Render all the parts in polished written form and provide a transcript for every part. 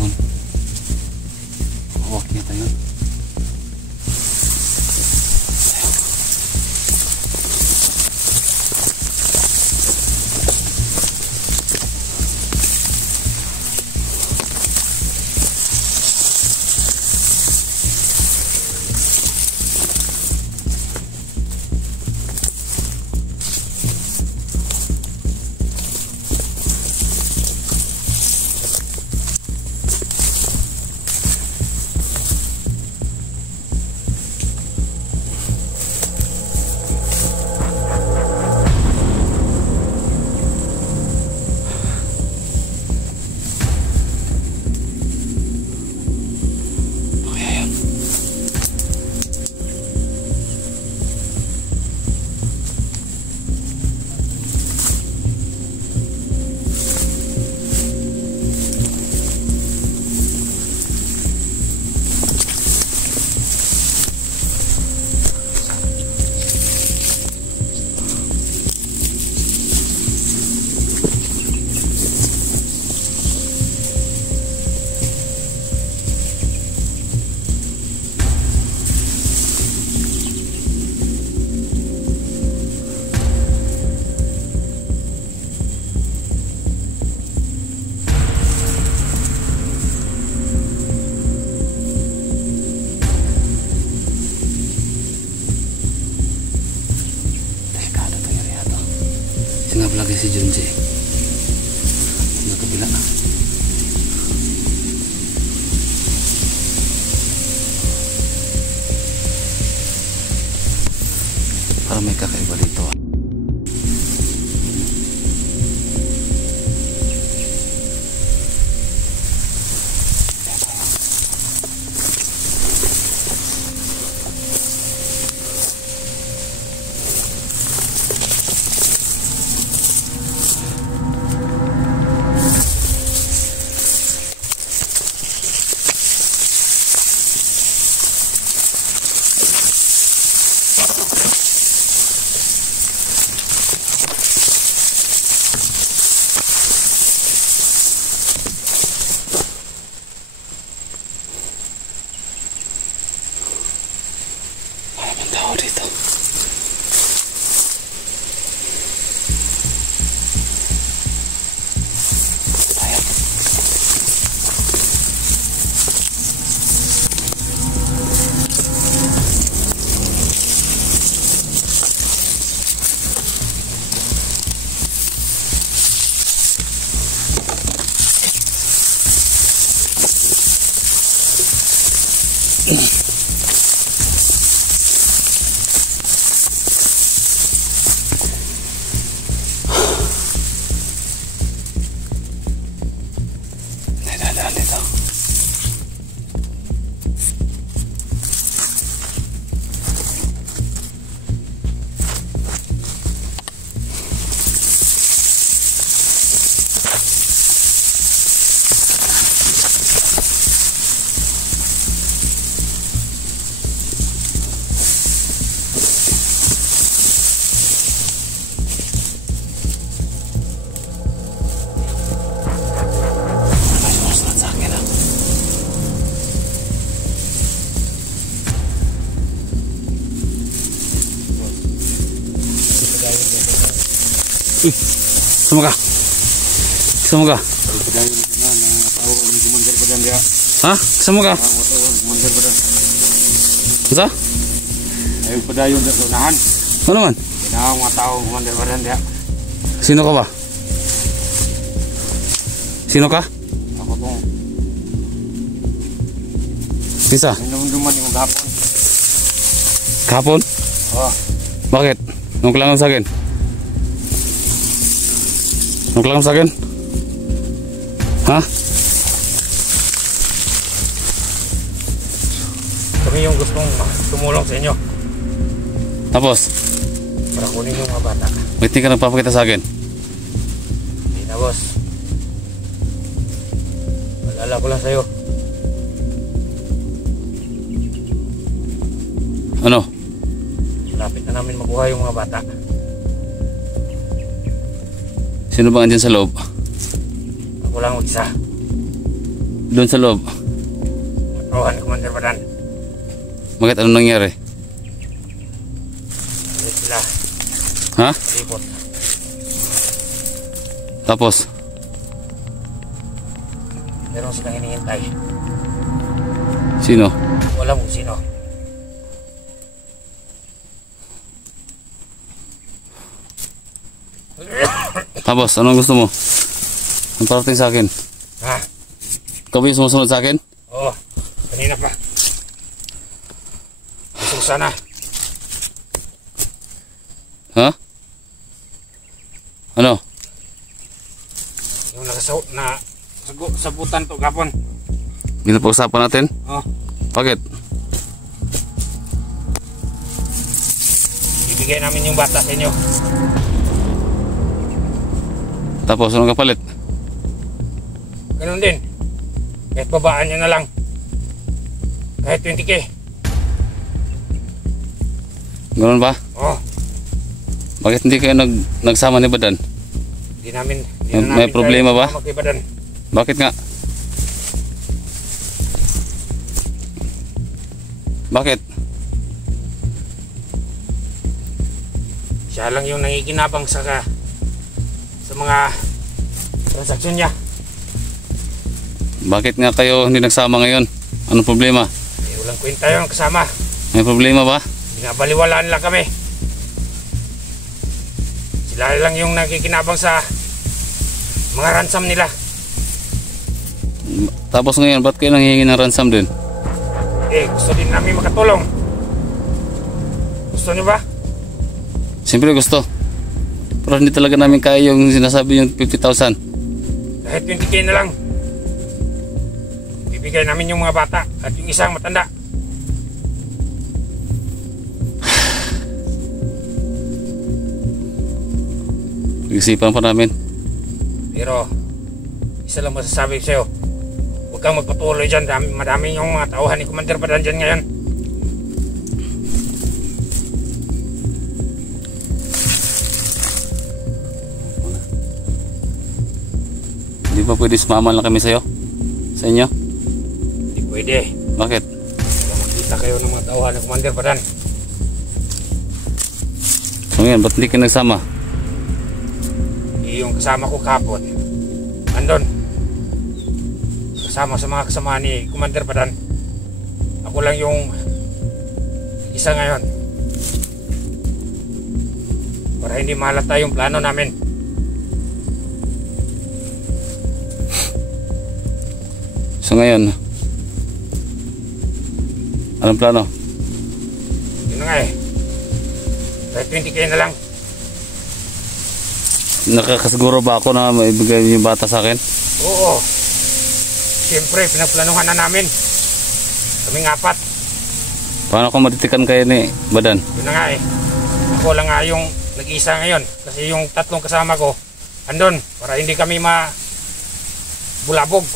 ibon. Hawak niya tayo. Sinap lagi si Junji. Udah kabila na. Para may kakaiba dito. Tao dito. Ayan. Dito. Sama ka? Sama ka? Ha? Sama ka? Sa? Ay padayon sa unahan. Ano man? Kinahang mga tao kumander pa rin diya. Sino ka ba? Sino ka? Ako tong Isa? minum-duman yung gapon. Kahapon? Oh. Bakit? Anong kailangan sa akin? Anong kailangan sa akin? Ha? Kami yung gustong tumulong sa inyo. Tapos? Para kunin yung mga bata. Bakit hindi ka nagpapakita sa akin? Hindi na boss. Malala ko lang sa'yo. Ano? Lapit na namin makuha yung mga bata. Sino ba andyan sa loob? Ako lang mag-isa. Doon sa loob. Tauhan ni Commander Badan. Bakit ano nangyari? Ulit sila. Ha? Palibot. Tapos, Meron silang hinihintay. sino? Wala mo sino. Tapos, anong gusto mo? Ang parating sa akin. Ha? Ikaw ba yung sumusunod sa akin? Oo. Kanina pa. Gusto sana. Ha? Ano? Yung nakasaw na sabutan to kapon. Pinapag-usapan natin? Oh. Bakit? Ibigay namin yung bata sa inyo. Tapos, anong kapalit? Ganun din. Kahit babaan nyo na lang. Kahit 20K. Ganun ba? Oh. Bakit hindi kayo nagsama ni Badan? Hindi namin. May problema ba? Magkibadan. Bakit nga? Bakit? Siya lang yung nangikinabang sa mga transaksyon niya. Bakit nga kayo hindi nagsama ngayon? Anong problema? Eh, walang kwenta yung kasama. May problema ba? Binabaliwalaan lang kami. Sila lang yung nakikinabang sa mga ransom nila. Tapos ngayon, ba't kayo nanghihingi ng ransom din? Eh, gusto din namin makatulong. Gusto niyo ba? Siyempre gusto. Pero hindi talaga namin kaya yung sinasabi yung 50,000. Kahit 20K na lang. Bibigay namin yung mga bata at yung isang matanda. Isipan pa namin. Pero, isa lang masasabi ko sa'yo. Huwag kang magpatuloy dyan. Madami yung mga tauhan ni Commander Badan dyan ngayon. Hindi ba pwede sumama lang kami sa'yo? Sa inyo? Hindi pwede. Bakit? Kaya makita kayo ng mga tauhan ni Commander Badan. So ngayon, ba't hindi ka nagsama? Yung kasama ko kapon andon kasama sa mga kasama ni Commander Badan. Ako lang yung isa ngayon para hindi mahalata yung plano namin. So ngayon, anong plano? Yun na nga eh, kahit 20K na lang. Nakakasiguro ba ako na maibigay yung bata sa akin? Oo, siyempre pinaplanuhan na namin kaming apat. Paano kung matitikan kayo ni Badan? Yun na nga eh, ako lang nga yung nag-iisa ngayon kasi yung tatlong kasama ko andon para hindi kami bulabog.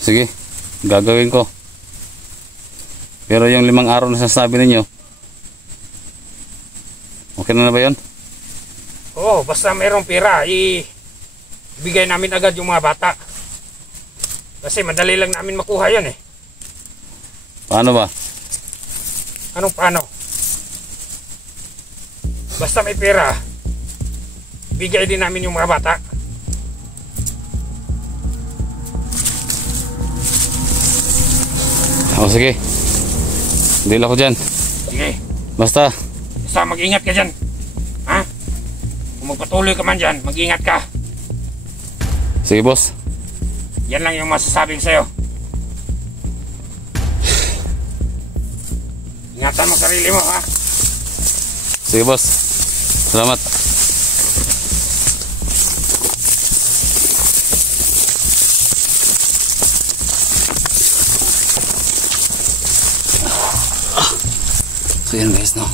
Sige, gagawin ko. Pero yung 5 araw na sasabi ninyo, okay na ba yun? Oo, basta mayroong pera, ibigay namin agad yung mga bata. Kasi madali lang namin makuha yan eh. Paano ba? Anong paano? Basta may pera, bigay din namin yung mga bata. O sige, deal ako dyan. Sige, Basta mag-ingat ka dyan. Ha? Kung magpatuloy ka man dyan, mag-ingat ka. sige boss. Yan lang yung masasabi ko sa'yo. Ingatan mo sarili mo, ha? Sige boss. Salamat. So yan guys, no,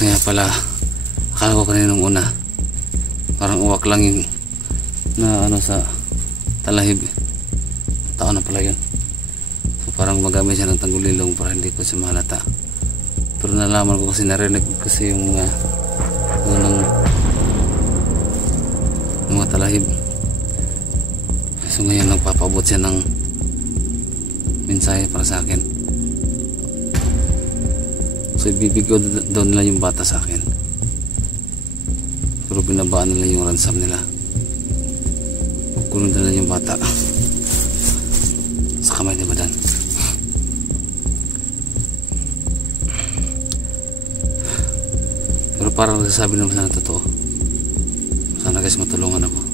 kaya pala akala ko kanina nung una parang uwak lang yung na ano sa talahib, tao na pala yun. So parang magamit siya ng tanggulilong para hindi ko siya mahalata, pero nalaman ko kasi, narinig ko kasi yung mga talahib. So ngayon nagpapabot siya ng mensahe para sa akin. So ibibigay daw nila yung bata sa akin, pero binabaan nila yung ransom nila. Kunin nila yung bata sa kamay ni Badan. Pero parang nagsasabi naman sana totoo. Sana guys matulungan ako.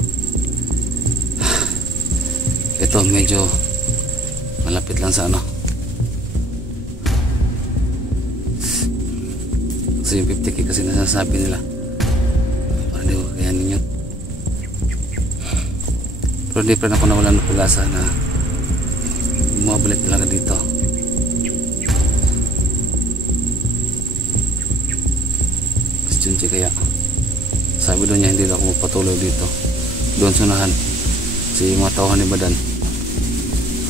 Ito medyo malapit lang sa ano. Kasi yung 50k kasi nasasabi nila, parang hindi ko kakayanin yun. Pero di pa rin ako nawalan ng pag-asa na bumabalik talaga dito. Junji kaya sabi doon niya hindi daw ako magpatuloy dito. Doon sunahan si mga tauhan ni Badan,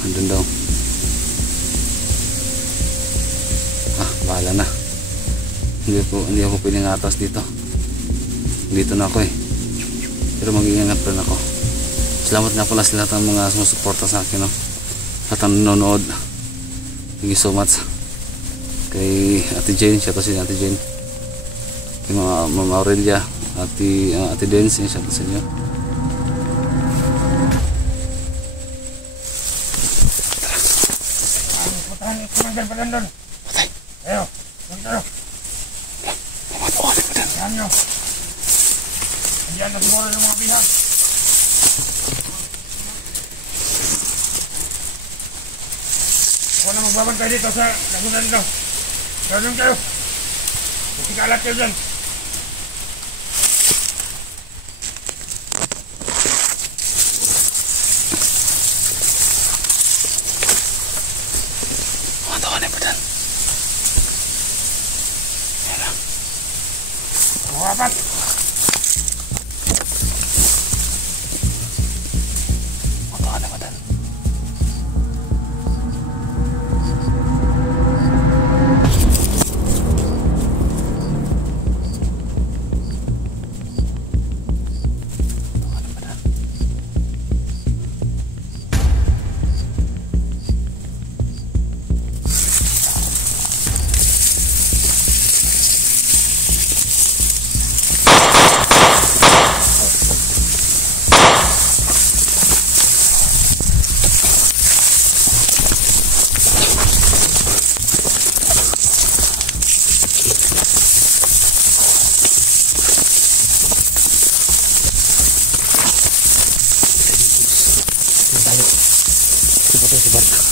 andun daw. Bahala na, hindi ako piling atas dito. Dito na ako eh, pero mag-iingat pa rin ako. Salamat nga pala sa lahat ng mga sumusuporta sa akin, no? Lahat ng nanonood, thank you so much. Kay Ate Jane, siya to si Ate Jane, kay Mama Aurelia, Ate Dance, siya to sa inyo. Putahan ito ng Badan doon. Patay. Ayo, doon tayo. Mamatuwa ni Badan. Ayan nyo. Andiyan na siguro ng mga bihag. Huwag na magbabantay dito sa lagunan dito. Ganoon kayo. Buti kalat kayo dyan. Mamatuwa ni Badan. Ayan na. Apat. Mamatuwa ni Badan. Sibat.